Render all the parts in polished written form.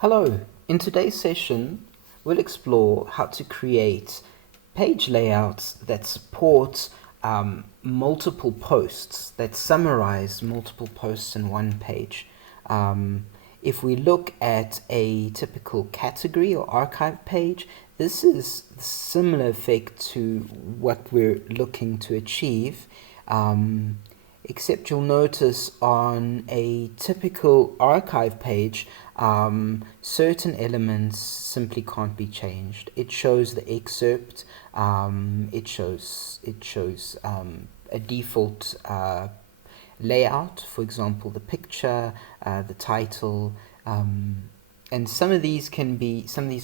Hello, in today's session we'll explore how to create page layouts that support multiple posts, that summarize multiple posts in one page. If we look at a typical category or archive page, this is a similar effect to what we're looking to achieve. Except you'll notice on a typical archive page, certain elements simply can't be changed. It shows the excerpt, it shows a default layout, for example, the picture, the title, and some of these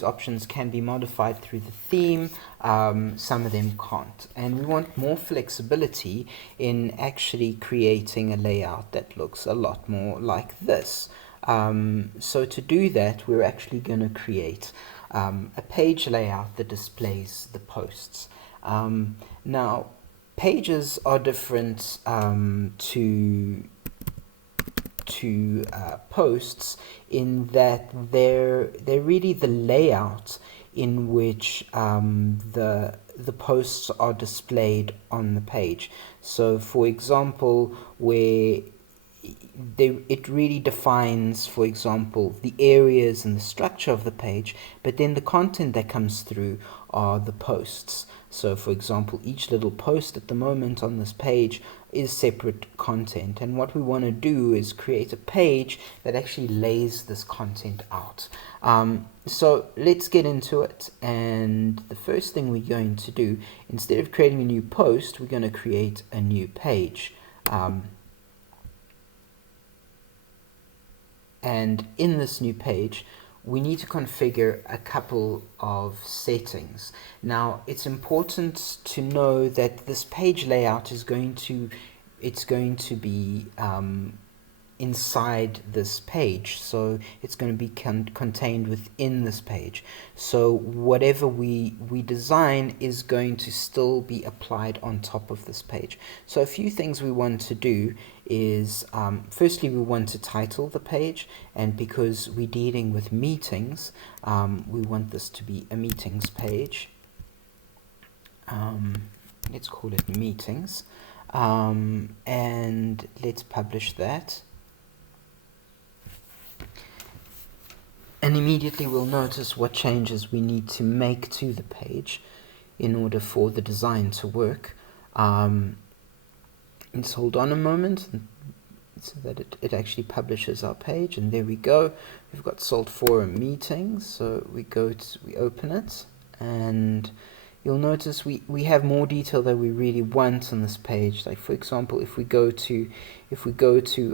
options can be modified through the theme, some of them can't. And we want more flexibility in actually creating a layout that looks a lot more like this. So to do that, we're actually going to create a page layout that displays the posts. Now, pages are different to posts in that they're really the layout in which the posts are displayed on the page. So for example, where it really defines, for example, the areas and the structure of the page, but then the content that comes through are the posts. So for example, each little post at the moment on this page is separate content, and what we want to do is create a page that actually lays this content out. So let's get into it, and the first thing we're going to do, instead of creating a new post, we're going to create a new page. And in this new page, we need to configure a couple of settings. Now, it's important to know that this page layout is going to be inside this page, so it's going to be contained within this page. So whatever we design is going to still be applied on top of this page. So a few things we want to do is, firstly, we want to title the page, and because we're dealing with meetings, we want this to be a meetings page. Let's call it meetings, and let's publish that. And immediately we'll notice what changes we need to make to the page in order for the design to work. Let's hold on a moment so that it actually publishes our page, and there we go. We've got Salt Forum meetings, so we open it, and you'll notice we have more detail that we really want on this page. Like for example, if we go to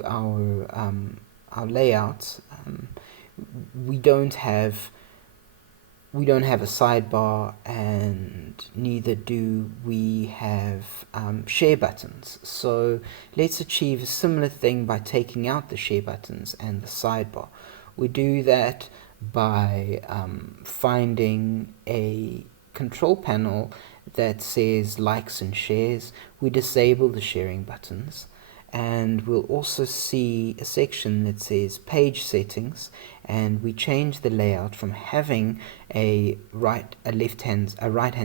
our layout, we don't have a sidebar, and neither do we have share buttons. So let's achieve a similar thing by taking out the share buttons and the sidebar. We do that by finding a control panel that says likes and shares. We disable the sharing buttons, and we'll also see a section that says page settings, and we change the layout from having a right hand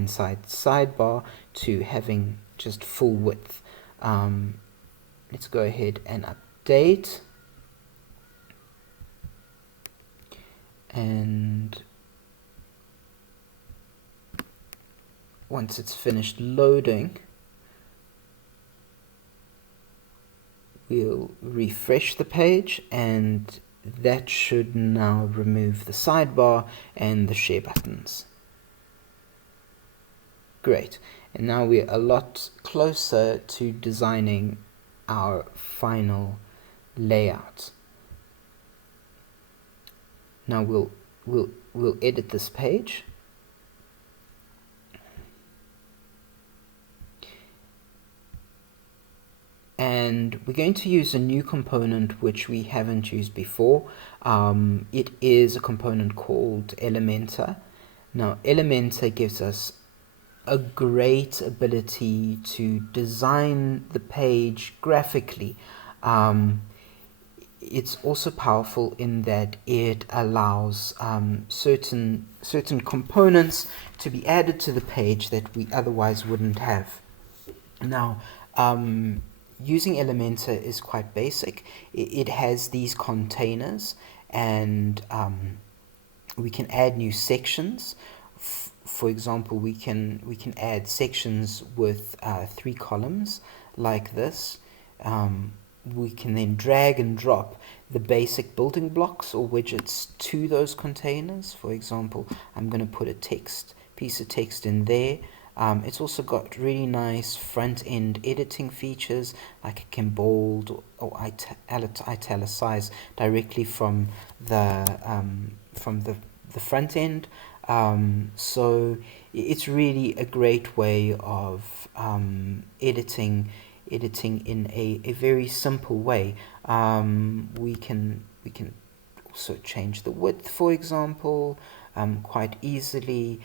side sidebar to having just full width. Let's go ahead and update, and once it's finished loading, we'll refresh the page, and that should now remove the sidebar and the share buttons. Great. And now we're a lot closer to designing our final layout. Now we'll edit this page. And we're going to use a new component which we haven't used before. It is a component called Elementor. Now, Elementor gives us a great ability to design the page graphically. it's also powerful in that it allows certain components to be added to the page that we otherwise wouldn't have. Now, using Elementor is quite basic. It has these containers, and we can add new sections. For example, we can add sections with 3 columns like this. We can then drag and drop the basic building blocks or widgets to those containers. For example, I'm going to put a piece of text in there. It's also got really nice front-end editing features, like it can bold or italicize directly from the front end. So it's really a great way of editing in a very simple way. We can also change the width, for example, quite easily.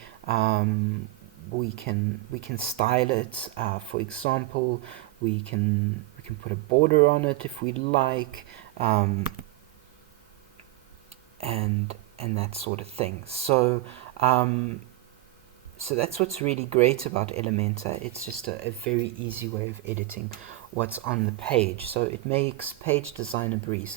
We can style it. For example, we can put a border on it if we'd like, and that sort of thing. So so that's what's really great about Elementor. It's just a very easy way of editing what's on the page. So it makes page design a breeze.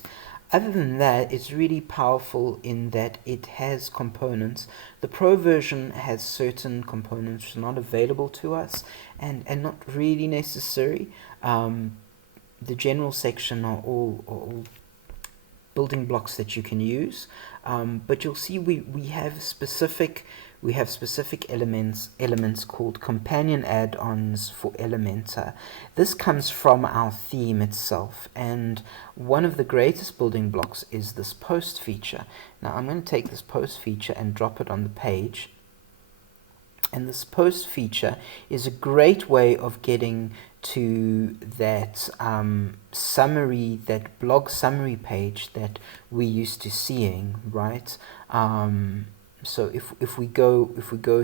Other than that, it's really powerful in that it has components. The Pro version has certain components which are not available to us and not really necessary. The general section are all building blocks that you can use, but you'll see we have specific elements called companion add-ons for Elementor. This comes from our theme itself, and one of the greatest building blocks is this post feature. Now I'm going to take this post feature and drop it on the page, and this post feature is a great way of getting to that summary, that blog summary page that we're used to seeing, right? So if we go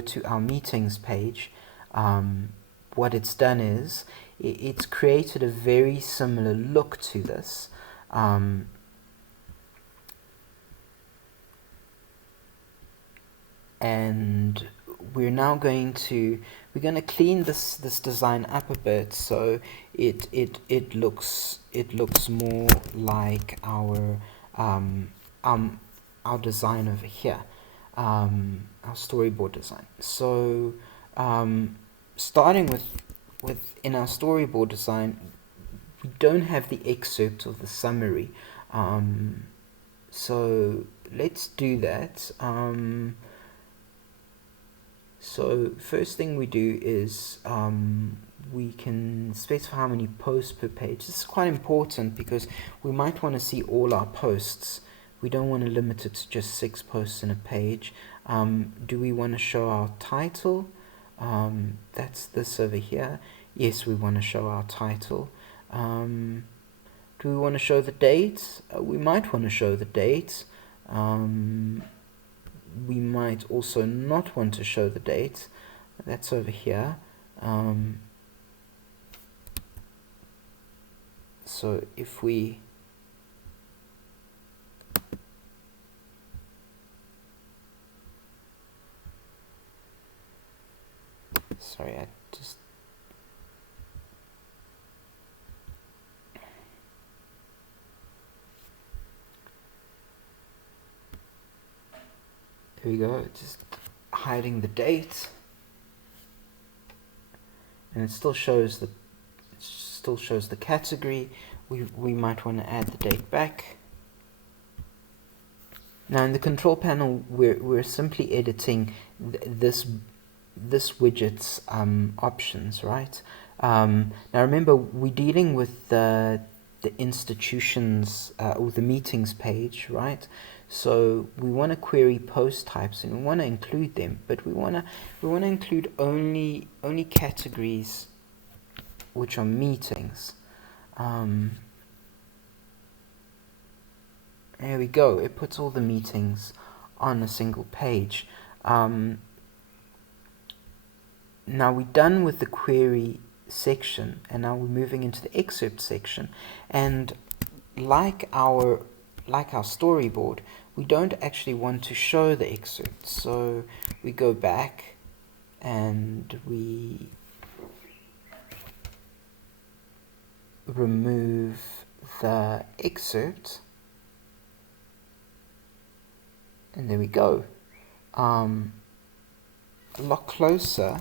to our meetings page, what it's done is it's created a very similar look to this. And we're now going to clean this design up a bit so it looks more like our design over here, our storyboard design. So starting with in our storyboard design, we don't have the excerpt of the summary, so let's do that. So first thing we do is we can specify how many posts per page. This is quite important because we might want to see all our posts. We don't want to limit it to just 6 posts in a page. Do we want to show our title? That's this over here. Yes, we want to show our title. Do we want to show the date? We might want to show the date. We might also not want to show the date. That's over here. So if we sorry, I just there we go, just hiding the date, and it still shows the category. We might want to add the date back. Now in the control panel, we're simply editing this widget's options, right? Now remember, we're dealing with the institutions or the meetings page, right? So we want to query post types and we want to include them, but we want to include only categories which are meetings. There we go. It puts all the meetings on a single page. Now we're done with the query section, and now we're moving into the excerpt section. And like our like our storyboard, we don't actually want to show the excerpt. So we go back and we remove the excerpt, and there we go. A lot closer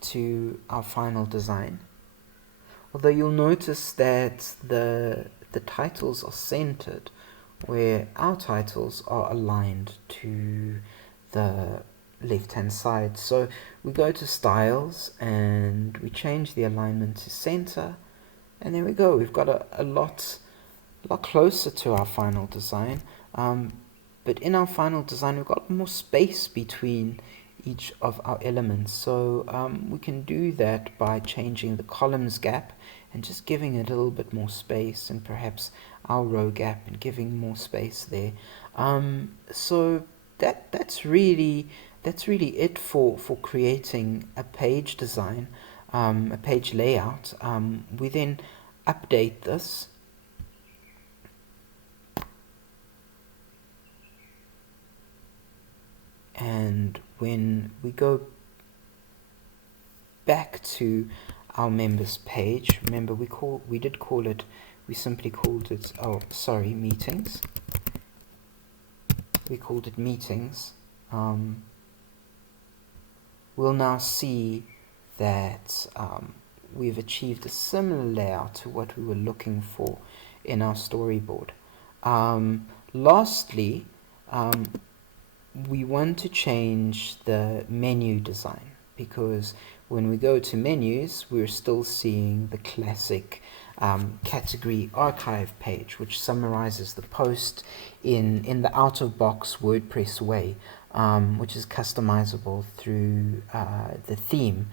to our final design. Although you'll notice that the titles are centered, where our titles are aligned to the left hand side. So we go to styles and we change the alignment to center, and there we go. We've got a lot closer to our final design. But in our final design, we've got more space between each of our elements. So we can do that by changing the columns gap and just giving it a little bit more space, and perhaps our row gap and giving more space there. So that's really it for creating a page design, a page layout. We then update this. And when we go back to our members page, remember we simply called it, meetings. We called it meetings. We'll now see that we've achieved a similar layout to what we were looking for in our storyboard. Lastly, we want to change the menu design, because when we go to menus, we're still seeing the classic category archive page, which summarizes the post in the out-of-box WordPress way, which is customizable through the theme.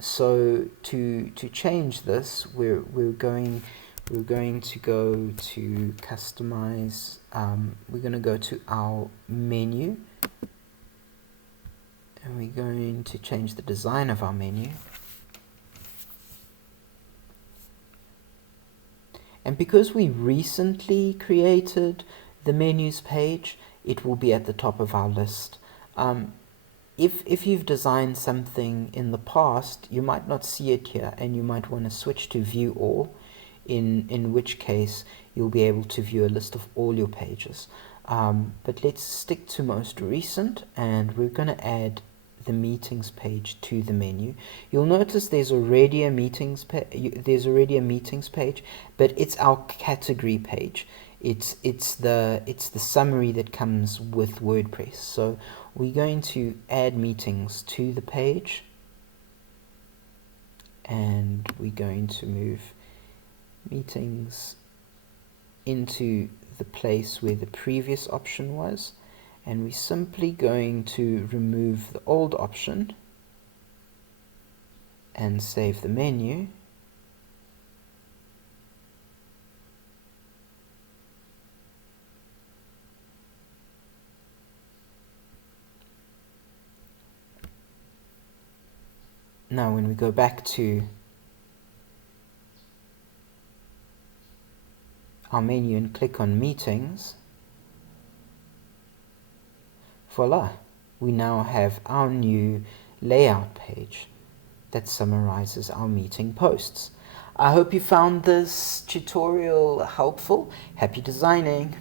So to change this, we're going to go to customize. We're going to go to our menu, and we're going to change the design of our menu. And because we recently created the menus page, it will be at the top of our list. If you've designed something in the past, you might not see it here, and you might want to switch to view all, in which case you'll be able to view a list of all your pages. But let's stick to most recent, and we're going to add the meetings page to the menu. You'll notice there's already a meetings page, but it's our category page. It's the summary that comes with WordPress. So we're going to add meetings to the page, and we're going to move meetings into the place where the previous option was, and we're simply going to remove the old option and save the menu. Now when we go back to our menu and click on meetings, voila, we now have our new layout page that summarizes our meeting posts. I hope you found this tutorial helpful. Happy designing!